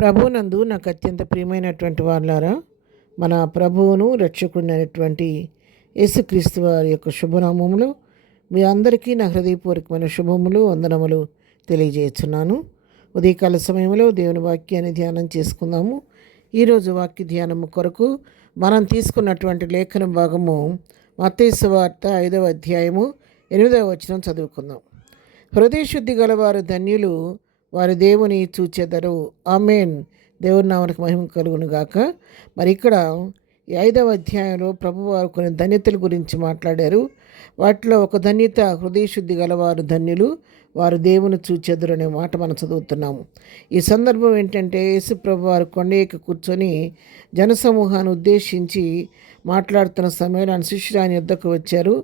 ప్రభువునందు నాకు అత్యంత ప్రియమైనటువంటి వాళ్ళారా, మన ప్రభువును రక్షకుడైనటువంటి యేసుక్రీస్తు వారి యొక్క శుభనామములు మీ అందరికీ నా హృదయపూర్వకమైన శుభములు వందనములు తెలియజేస్తున్నాను. ఉదయకాల సమయంలో దేవుని వాక్యాన్ని ధ్యానం చేసుకుందాము. ఈరోజు వాక్య ధ్యానము కొరకు మనం తీసుకున్నటువంటి లేఖన భాగము మత్తయి సువార్త 5వ అధ్యాయము 8వ వచనం చదువుకుందాం. హృదయశుద్ధి గలవారు ధన్యులు, వారి దేవుని చూచెదరు. ఆమేన్. దేవుని నామమునకు మహిమ కలుగును గాక. మరి ఇక్కడ ఈ 5వ అధ్యాయంలో ప్రభువారు కొన్ని ధన్యతల గురించి మాట్లాడారు. వాటిలో ఒక ధన్యత, హృదయశుద్ధి గలవారు ధన్యులు, వారు దేవుని చూచెదరు అనే మాట మనం చదువుతున్నాము. ఈ సందర్భం ఏంటంటే, యేసు ప్రభువారు కొండ ఎక్కి కూర్చొని జనసమూహాన్ని ఉద్దేశించి మాట్లాడుతున్న సమయంలో ఆయన శిష్యులు ఆయన యుద్ధకు వచ్చారు.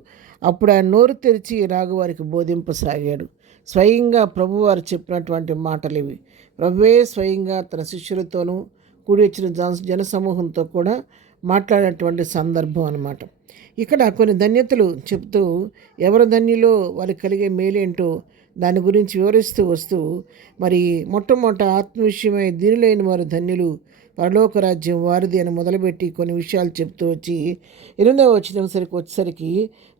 అప్పుడు ఆయన నోరు తెరిచి రాగువారికి బోధింపసాగాడు. స్వయంగా ప్రభువారు చెప్పినటువంటి మాటలు ఇవి. ప్రభువే స్వయంగా తన శిష్యులతోనూ కూడి వచ్చిన జనసమూహంతో కూడా మాట్లాడినటువంటి సందర్భం అన్నమాట. ఇక్కడ కొన్ని ధన్యతలు చెప్తూ, ఎవరు ధన్యులో వారికి కలిగే మేలేంటో దాని గురించి వివరిస్తూ వస్తూ, మరి మొట్టమొదట ఆత్మవిషయమై దీనులైన వారు ధన్యులు, పరలోక రాజ్యం వారిది అని మొదలుపెట్టి కొన్ని విషయాలు చెప్తూ వచ్చి 8వ వచనం వచ్చేసరికి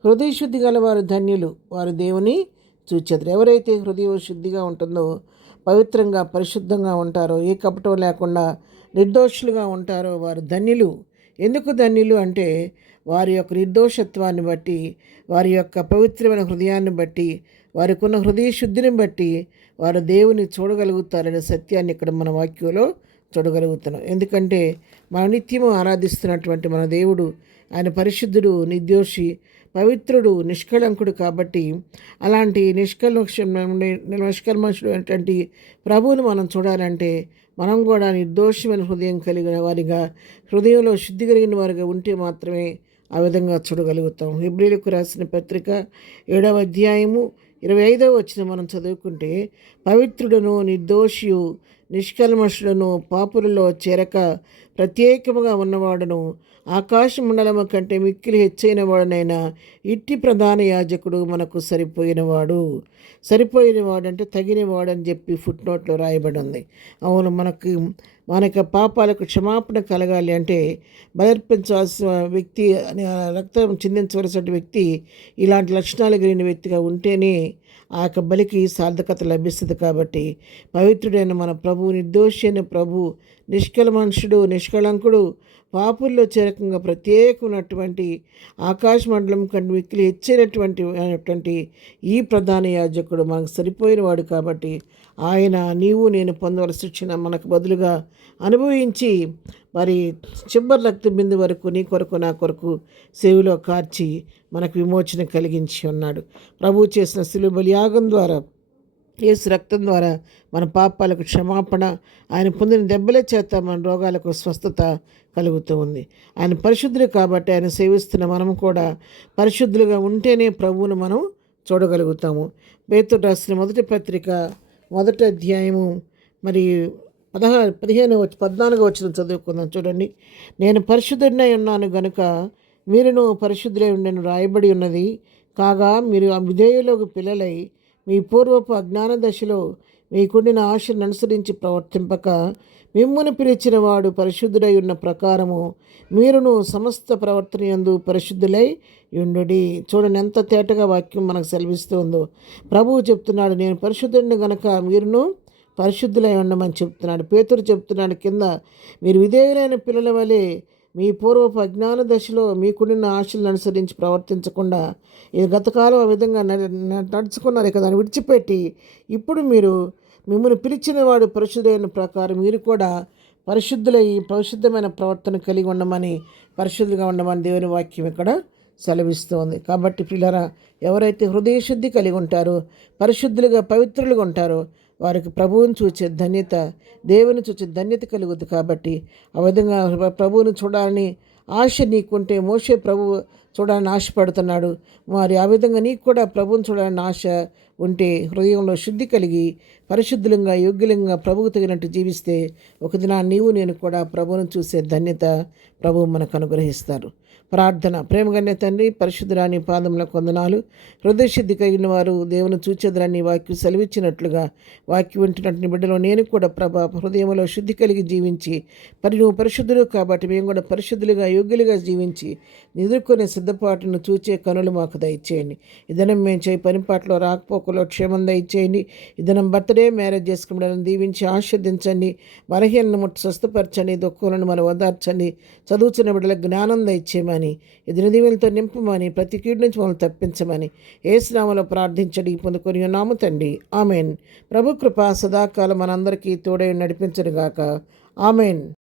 హృదయశుద్ధి గల వారు ధన్యులు, వారు దేవుని చూచెదరు. ఎవరైతే హృదయ శుద్ధిగా ఉంటుందో, పవిత్రంగా పరిశుద్ధంగా ఉంటారో, ఏ కపటం లేకుండా నిర్దోషులుగా ఉంటారో వారు ధన్యులు. ఎందుకు ధన్యులు అంటే, వారి యొక్క నిర్దోషత్వాన్ని బట్టి, వారి యొక్క పవిత్రమైన హృదయాన్ని బట్టి, వారికి ఉన్న హృదయ శుద్ధిని బట్టి వారు దేవుని చూడగలుగుతారనే సత్యాన్ని ఇక్కడ మన వాక్యంలో చూడగలుగుతున్నాం. ఎందుకంటే మనం నిత్యము ఆరాధిస్తున్నటువంటి మన దేవుడు, ఆయన పరిశుద్ధుడు, నిర్దోషి, పవిత్రుడు, నిష్కళంకుడు. కాబట్టి అలాంటి నిష్కల్మషుడైనటువంటి ప్రభువును మనం చూడాలంటే మనం కూడా నిర్దోషమైన హృదయం కలిగిన వారిగా, హృదయంలో శుద్ధి కలిగిన వారిగా ఉంటే మాత్రమే ఆ విధంగా చూడగలుగుతాం. హెబ్రీయులకు రాసిన పత్రిక 7వ అధ్యాయము 25వ వచనం మనం చదువుకుంటే, పవిత్రుడును, నిర్దోషియు, నిష్కల్మషుడును, పాపులలో చేరక ప్రత్యేకముగా ఉన్నవాడును, ఆకాశ మండలము కంటే మిక్కిలి హెచ్చైన వాడునైనా ఇట్టి ప్రధాన యాజకుడు మనకు సరిపోయినవాడు అంటే తగినవాడు అని చెప్పి ఫుట్ నోట్లో రాయబడి ఉంది. అవును, మన పాపాలకు క్షమాపణ కలగాలి అంటే బలర్పించాల్సిన వ్యక్తి, రక్తం చిందించవలసిన వ్యక్తి ఇలాంటి లక్షణాలు కలిగిన వ్యక్తిగా ఉంటేనే ఆ యొక్క బలికి సార్థకత లభిస్తుంది. కాబట్టి పవిత్రుడైన మన ప్రభు, నిర్దోషి అయిన ప్రభు, నిష్కల్మషుడు, నిష్కళంకుడు, పాపుల్లో చేరకంగా ప్రత్యేకమైనటువంటి ఆకాశ మండలం కంటే మిక్కిలి హెచ్చైనటువంటి ఈ ప్రధాన యాజకుడు మనకు సరిపోయినవాడు. కాబట్టి ఆయన నీవు నేను పొందవలసిన శిక్షణ మనకు బదులుగా అనుభవించి, మరి చివరి రక్త బిందు వరకు నీ కొరకు నా కొరకు సేవలో కార్చి మనకు విమోచన కలిగించి ఉన్నాడు. ప్రభువు చేసిన శిలువ బలియాగం ద్వారా, యేసు రక్తం ద్వారా మన పాపాలకు క్షమాపణ, ఆయన పొందిన దెబ్బల చేత మన రోగాలకు స్వస్థత కలుగుతూ ఉంది. ఆయన పరిశుద్ధులు కాబట్టి ఆయన సేవిస్తున్న మనము కూడా పరిశుద్ధులుగా ఉంటేనే ప్రభువును మనం చూడగలుగుతాము. పేతురు రాసిన మొదటి పత్రిక 1వ అధ్యాయము మరి 14వ వచనం చదువుకుందాం. చూడండి. నేను పరిశుద్ధుడినై ఉన్నాను గనుక మీరును పరిశుద్ధులై ఉండని రాయబడి ఉన్నది. కాగా మీరు ఆ విధేయులకు పిల్లలై మీ పూర్వపు అజ్ఞాన దశలో మీకుండిన ఆశను అనుసరించి ప్రవర్తింపక, మిమ్మును పిలిచిన వాడు పరిశుద్ధుడై ఉన్న ప్రకారము మీరును సమస్త ప్రవర్తన యందు పరిశుద్ధులై యుండుడి. చూడండి ఎంత తేటగా వాక్యం మనకు సెలవిస్తుందో. ప్రభువు చెప్తున్నాడు, నేను పరిశుద్ధుడిని గనక మీరును పరిశుద్ధులై ఉండమని చెప్తున్నాడు. పేతురు చెప్తున్నాడు కింద, మీరు విధేయులైన పిల్లల వలె మీ పూర్వపు అజ్ఞాన దశలో మీకున్న ఆశలను అనుసరించి ప్రవర్తించకుండా, ఇది గతకాలం ఆ విధంగా నడుచుకున్నారు. ఇక దాన్ని విడిచిపెట్టి ఇప్పుడు మిమ్మల్ని పిలిచిన వాడు పరిశుద్ధులైన ప్రకారం మీరు కూడా పరిశుద్ధులై పరిశుద్ధమైన ప్రవర్తన కలిగి ఉండమని, పరిశుద్ధులుగా ఉండమని దేవుని వాక్యం ఇక్కడ సెలవిస్తోంది. కాబట్టి పిల్లరా, ఎవరైతే హృదయశుద్ధి కలిగి ఉంటారో, పరిశుద్ధులుగా పవిత్రులుగా ఉంటారో వారికి ప్రభువుని చూచే ధన్యత, దేవుని చూచే ధన్యత కలుగుద్ది. కాబట్టి ఆ విధంగా ప్రభువుని చూడాలని ఆశ నీకుంటే, మోషే ప్రభువు చూడాలని ఆశపడుతున్నాడు. మరి ఆ విధంగా నీకు కూడా ప్రభువుని చూడాలని ఆశ ఉంటే హృదయంలో శుద్ధి కలిగి పరిశుద్ధులంగా యోగ్యులంగా ప్రభువు తగినట్టు జీవిస్తే ఒక దినాన్ని నీవు నేను కూడా ప్రభువును చూసే ధన్యత ప్రభువు మనకు అనుగ్రహిస్తారు. ప్రార్థన. ప్రేమగన్య తండ్రి, పరిశుద్ధురాని పాదములకు వందనాలు. హృదయశుద్ధి కలిగిన వారు దేవుని చూచెదరని వాక్యం సెలవిచ్చినట్లుగా వాక్యం వింటున్నట్టు బిడ్డలో నేను కూడా హృదయంలో శుద్ధి కలిగి జీవించి నువ్వు పరిశుద్ధులు కాబట్టి మేము కూడా పరిశుద్ధులుగా యోగ్యులుగా జీవించి ఎదుర్కొనే సిద్ధపాటును చూచే కనులు మాకు దయచేయండి. ఇదనం మేము చేయి పనిపాట్లో రాకపోకలో క్షేమం దయచేయండి. ఇదనం బర్త్డే మ్యారేజ్ చేసుకుని దీవించి ఆశీర్దించండి. బలహీనను ముట్టు స్వస్థపరచండి. దుఃఖాలను మనం ఓదార్చండి. చదువుతున్న బిడ్డలకు జ్ఞానం దయచేయమని, ఎదురు దీవెలతో నింపమని, ప్రతి కీడు నుంచి మమ్మల్ని తప్పించమని యేసు నామములో ప్రార్థించడి పొందుకొని ఉన్నాము తండ్రి. ఆమెన్. ప్రభు కృప సదాకాలం మనందరికీ తోడై నడిపించునుగాక. ఆమెన్.